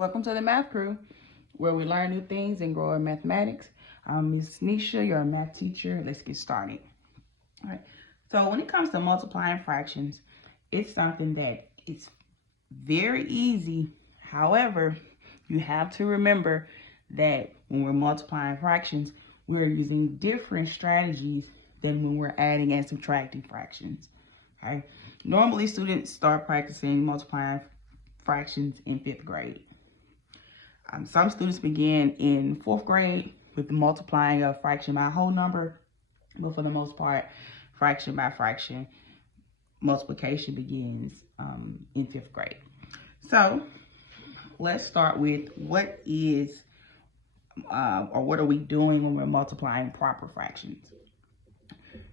Welcome to the Math Crew, where we learn new things and grow in mathematics. I'm Miss Nesha, your math teacher. Let's get started. All right. So when it comes to multiplying fractions, it's something that it's very easy. However, you have to remember that when we're multiplying fractions, we're using different strategies than when we're adding and subtracting fractions. Okay. Normally, students start practicing multiplying fractions in 5th grade. Some students begin in 4th grade with the multiplying of fraction by a whole number, but for the most part, fraction by fraction multiplication begins in 5th grade. So let's start with what is or what are we doing when we're multiplying proper fractions?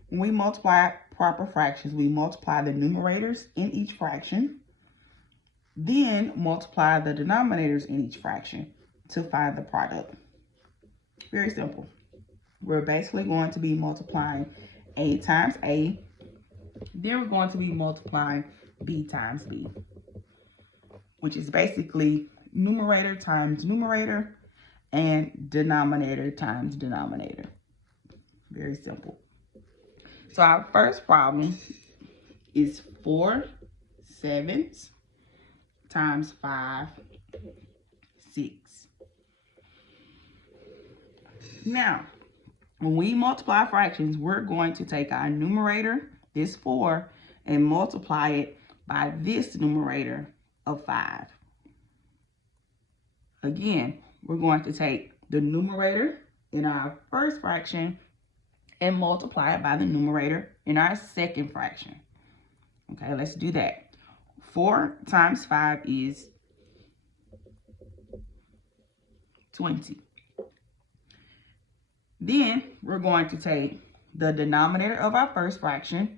When we multiply proper fractions, we multiply the numerators in each fraction, then multiply the denominators in each fraction to find the product. Very simple. We're basically going to be multiplying A times A, then we're going to be multiplying B times B, which is basically numerator times numerator and denominator times denominator. Very simple. So our first problem is 4/7 times 5/6. Now, when we multiply fractions, we're going to take our numerator, this 4, and multiply it by this numerator of 5. Again, we're going to take the numerator in our first fraction and multiply it by the numerator in our second fraction. Okay, let's do that. 4 times 5 is 20. Then we're going to take the denominator of our first fraction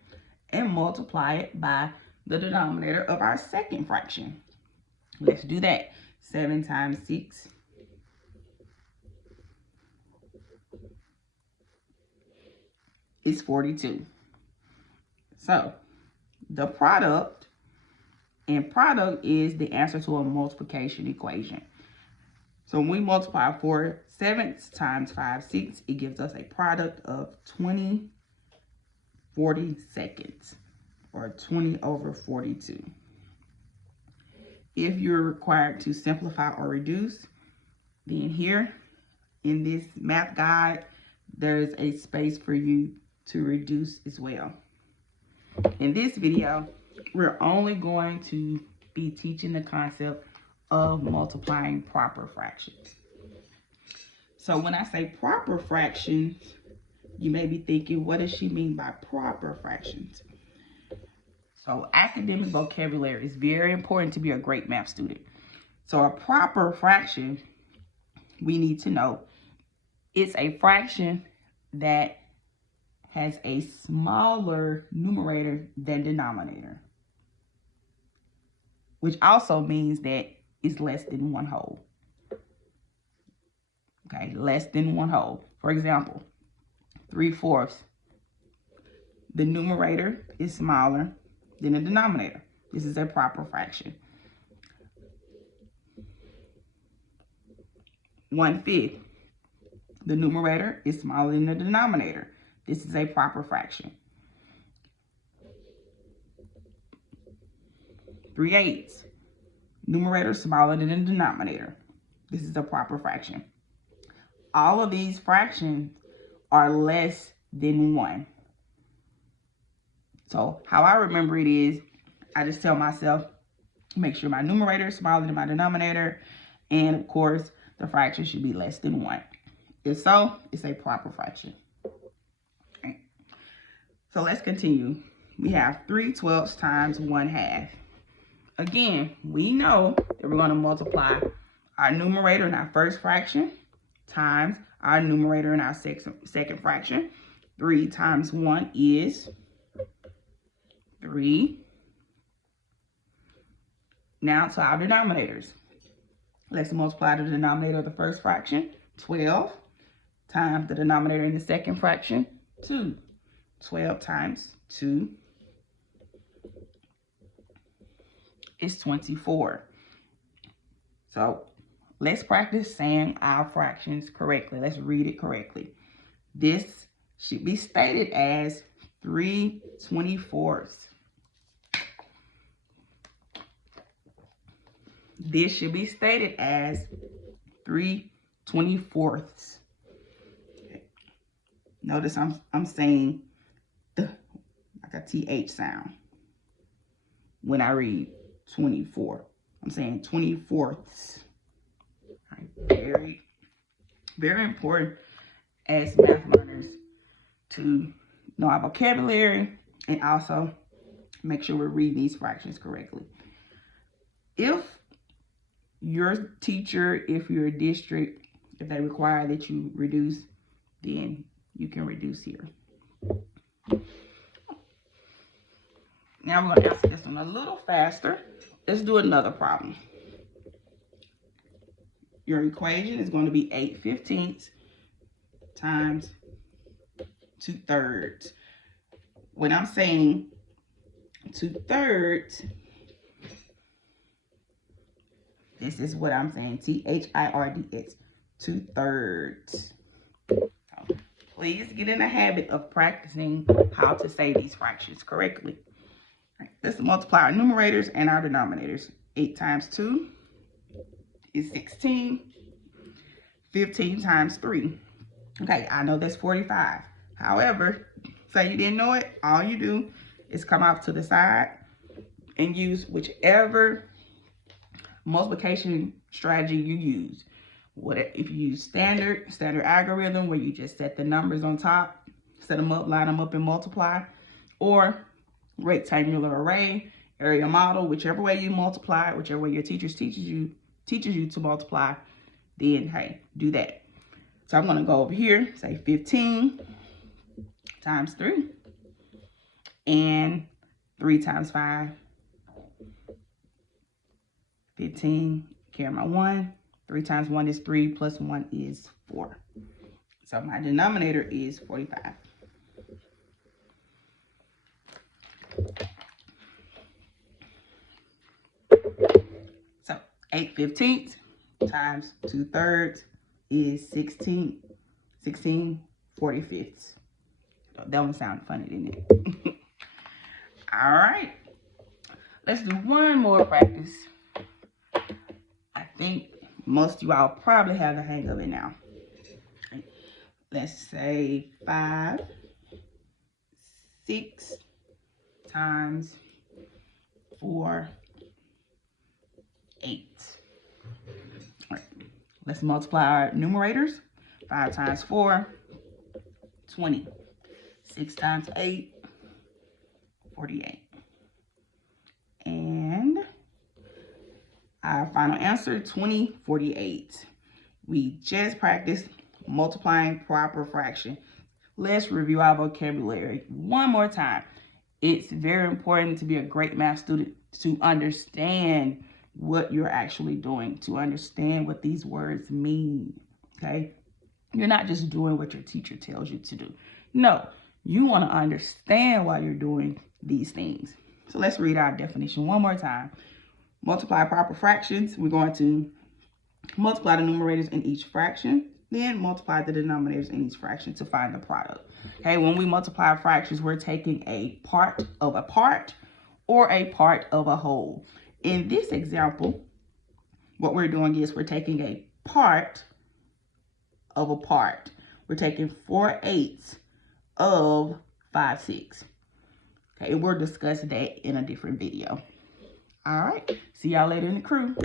and multiply it by the denominator of our second fraction. Let's do that. 7 times 6 is 42. So the product, and product is the answer to a multiplication equation. So when we multiply 4/7 times 5/6, it gives us a product of 20/42, or 20/42. If you're required to simplify or reduce, then here in this math guide, there's a space for you to reduce as well. In this video, we're only going to be teaching the concept of multiplying proper fractions. So when I say proper fractions, you may be thinking, what does she mean by proper fractions? So academic vocabulary is very important to be a great math student. So a proper fraction, we need to know, it's a fraction that has a smaller numerator than denominator, which also means that it's less than 1 whole. Okay, less than 1 whole. For example, 3/4. The numerator is smaller than the denominator. This is a proper fraction. 1/5. The numerator is smaller than the denominator. This is a proper fraction. 3/8. Numerator is smaller than the denominator. This is a proper fraction. All of these fractions are less than 1. So how I remember it is, I just tell myself, make sure my numerator is smaller than my denominator, and of course, the fraction should be less than 1. If so, it's a proper fraction. Okay. So let's continue. We have 3/12 times 1/2. Again, we know that we're going to multiply our numerator in our first fraction times our numerator in our second fraction. 3 times 1 is 3. Now to our denominators. Let's multiply the denominator of the first fraction, 12, times the denominator in the second fraction, 2. 12 times 2 is 24. So let's practice saying our fractions correctly. Let's read it correctly. This should be stated as 3/24. This should be stated as 3/24. Okay. Notice I'm saying the like a TH sound when I read 24. I'm saying 24ths. Right. Very, very important as math learners to know our vocabulary and also make sure we're reading these fractions correctly. If your teacher, if your district, if they require that you reduce, then you can reduce here. Now we're going to answer this one a little faster. Let's do another problem. Your equation is going to be 8/15 times 2/3. When I'm saying 2/3, this is what I'm saying. THIRDS. 2/3. Please get in the habit of practicing how to say these fractions correctly. Right, let's multiply our numerators and our denominators. 8 times 2 is 16. 15 times 3. Okay, I know that's 45. However, say you didn't know it, all you do is come off to the side and use whichever multiplication strategy you use. If you use standard algorithm where you just set the numbers on top, set them up, line them up, and multiply, or rectangular array, area model, whichever way you multiply, whichever way your teaches you to multiply, then hey, do that. So I'm going to go over here, say 15 times 3, and 3 times 5. 15, carry my 1. 3 times 1 is 3, plus 1 is 4. So my denominator is 45. So 8/15 times 2/3 is 16 45ths. That one sounded funny, didn't it? All right. Let's do one more practice. I think most of you all probably have the hang of it now. Let's say 5, 6 times 4, 8. All right. Let's multiply our numerators. 5 times 4, 20. 6 times 8, 48. And our final answer, 20/48. We just practiced multiplying proper fraction. Let's review our vocabulary one more time. It's very important to be a great math student to understand what you're actually doing, to understand what these words mean, okay? You're not just doing what your teacher tells you to do. No, you want to understand why you're doing these things. So let's read our definition one more time. Multiply proper fractions. We're going to multiply the numerators in each fraction, then multiply the denominators in each fraction to find the product. Okay, when we multiply fractions, we're taking a part of a part or a part of a whole. In this example, what we're doing is we're taking a part of a part. We're taking 4/8 of 5/6. Okay, we'll discuss that in a different video. All right, see y'all later in the crew.